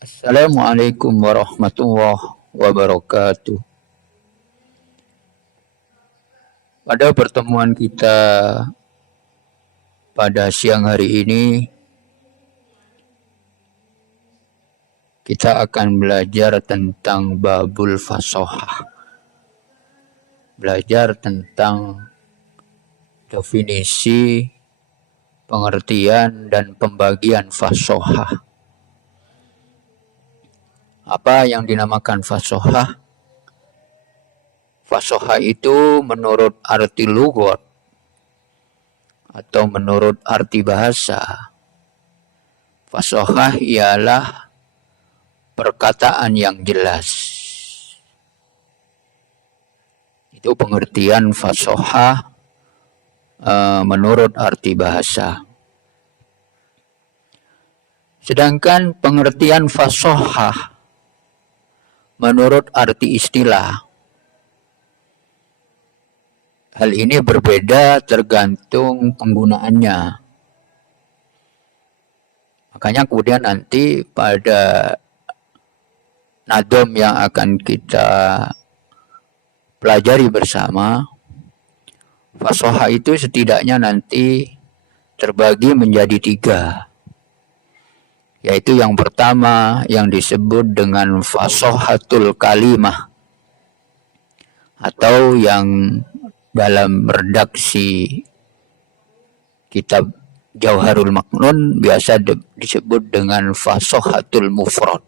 Assalamualaikum warahmatullahi wabarakatuh. Pada pertemuan kita pada siang hari ini, kita akan belajar tentang babul fasohah. Belajar tentang definisi, pengertian, dan pembagian fasohah. Apa yang dinamakan fasohah? Fasohah itu menurut arti lughat atau menurut arti bahasa, fasohah ialah perkataan yang jelas. Itu pengertian fasohah menurut arti bahasa. Sedangkan pengertian fasohah menurut arti istilah, hal ini berbeda tergantung penggunaannya. Makanya kemudian nanti pada nadom yang akan kita pelajari bersama, fasohah itu setidaknya nanti terbagi menjadi 3. Yaitu yang pertama yang disebut dengan fasohatul kalimah, atau yang dalam redaksi kitab Jauharul Maknun biasa disebut dengan fasohatul mufrad.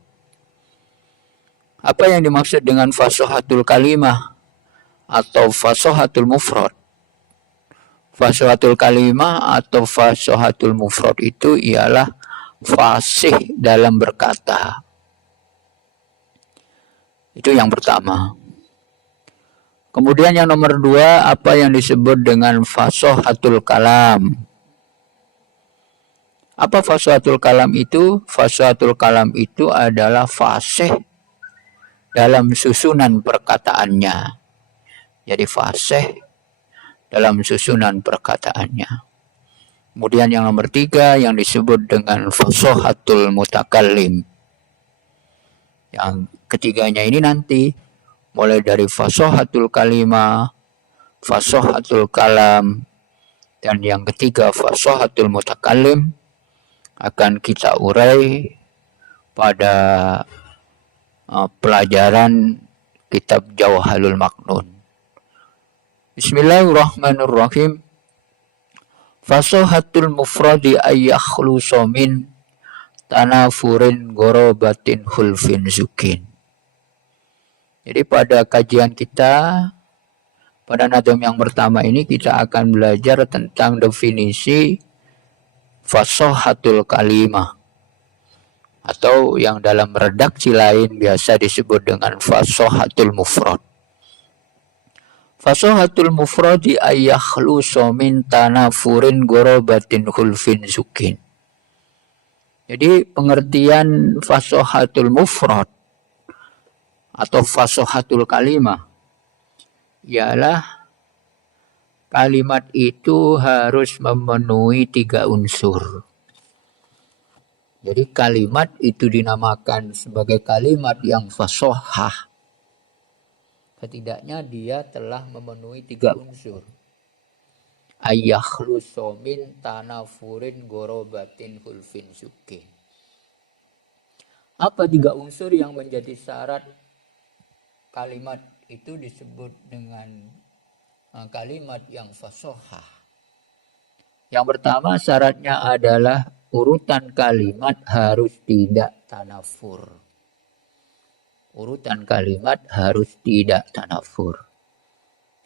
Apa yang dimaksud dengan fasohatul kalimah atau fasohatul mufrad? Fasohatul kalimah atau fasohatul mufrad itu ialah fasih dalam berkata. Itu yang pertama. Kemudian yang nomor 2, apa yang disebut dengan fasohatul kalam. Apa fasohatul kalam itu? Fasohatul kalam itu adalah fasih dalam susunan perkataannya. Jadi fasih dalam susunan perkataannya. Kemudian yang nomor 3 yang disebut dengan fasohatul mutakallim. Yang ketiganya ini nanti mulai dari fasohatul kalimah, fasohatul kalam, dan yang ketiga fasohatul mutakallim akan kita urai pada pelajaran kitab Jauharul Maknun. Bismillahirrahmanirrahim. Fasohatul mufradi ayyakhluso min tanafurin gorobatin hulfin zukin. Jadi pada kajian kita pada nadom yang pertama ini kita akan belajar tentang definisi fasohatul kalimah, atau yang dalam redaksi lain biasa disebut dengan fasohatul mufrad. Fasohatul mufradi ayyakhluso min tanafurin gorobatin hulfin zukin. Jadi pengertian fasohatul mufrad atau fasohatul kalimah ialah kalimat itu harus memenuhi 3 unsur. Jadi kalimat itu dinamakan sebagai kalimat yang fasohah setidaknya dia telah memenuhi 3 unsur. Ayyakhluso min tanafurin gorobatin hulfin zukin. Apa 3 unsur yang menjadi syarat kalimat itu disebut dengan kalimat yang fasohah? Yang pertama syaratnya adalah urutan kalimat harus tidak tanafur. Urutan kalimat harus tidak tanafur.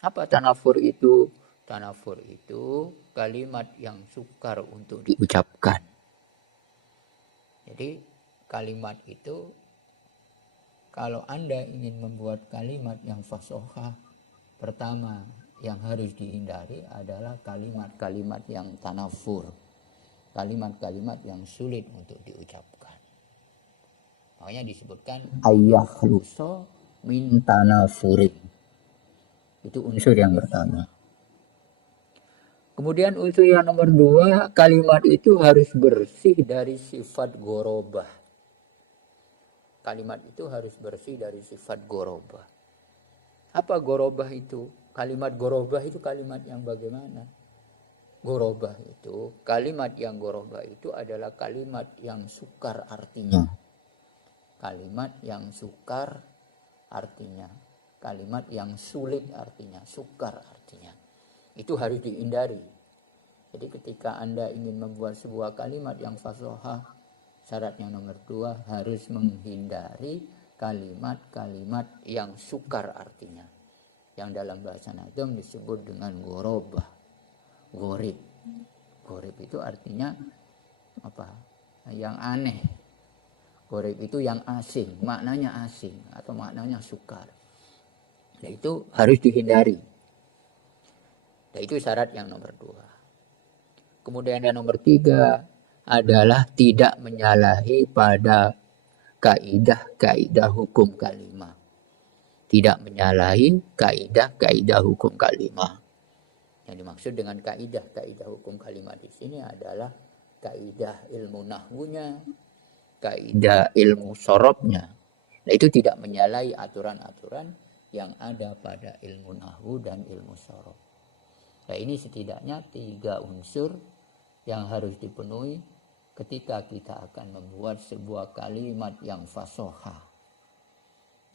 Apa tanafur itu? Tanafur itu kalimat yang sukar untuk diucapkan. Jadi kalimat itu, kalau Anda ingin membuat kalimat yang fasohah, pertama yang harus dihindari adalah kalimat-kalimat yang tanafur. Kalimat-kalimat yang sulit untuk diucapkan. Makanya disebutkan ayyakhluso min tanafurin. Itu unsur yang pertama. Kemudian unsur yang nomor 2, kalimat itu harus bersih dari sifat gorobah. Kalimat itu harus bersih dari sifat gorobah. Apa gorobah itu? Kalimat gorobah itu kalimat yang bagaimana? Gorobah itu, kalimat yang gorobah itu adalah kalimat yang sukar artinya. Kalimat yang sukar artinya. Kalimat yang sulit artinya, sukar artinya. Itu harus dihindari. Jadi ketika Anda ingin membuat sebuah kalimat yang fasohah, syarat yang nomor 2 harus menghindari kalimat-kalimat yang sukar artinya. Yang dalam bahasa Nahdlatul disebut dengan gorobah, gorib. Gorib itu artinya apa? Yang aneh. Gorib itu yang asing, maknanya asing atau maknanya sukar. Nah, itu harus dihindari. Nah, itu syarat yang nomor 2. Kemudian yang nomor 3 adalah tidak menyalahi pada kaidah-kaidah hukum kalimah. Tidak menyalahi kaidah-kaidah hukum kalimah. Yang dimaksud dengan kaidah-kaidah hukum kalimah di sini adalah kaidah ilmu nahwunya, kaidah ilmu sorobnya. Nah, itu tidak menyalahi aturan-aturan yang ada pada ilmu nahwu dan ilmu sorob. Nah, ini setidaknya 3 unsur yang harus dipenuhi ketika kita akan membuat sebuah kalimat yang fasohah.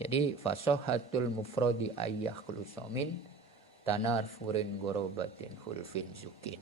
Jadi fasohatul mufradi ayyah khulusomin tanar furin gorobatin hulfin zukin.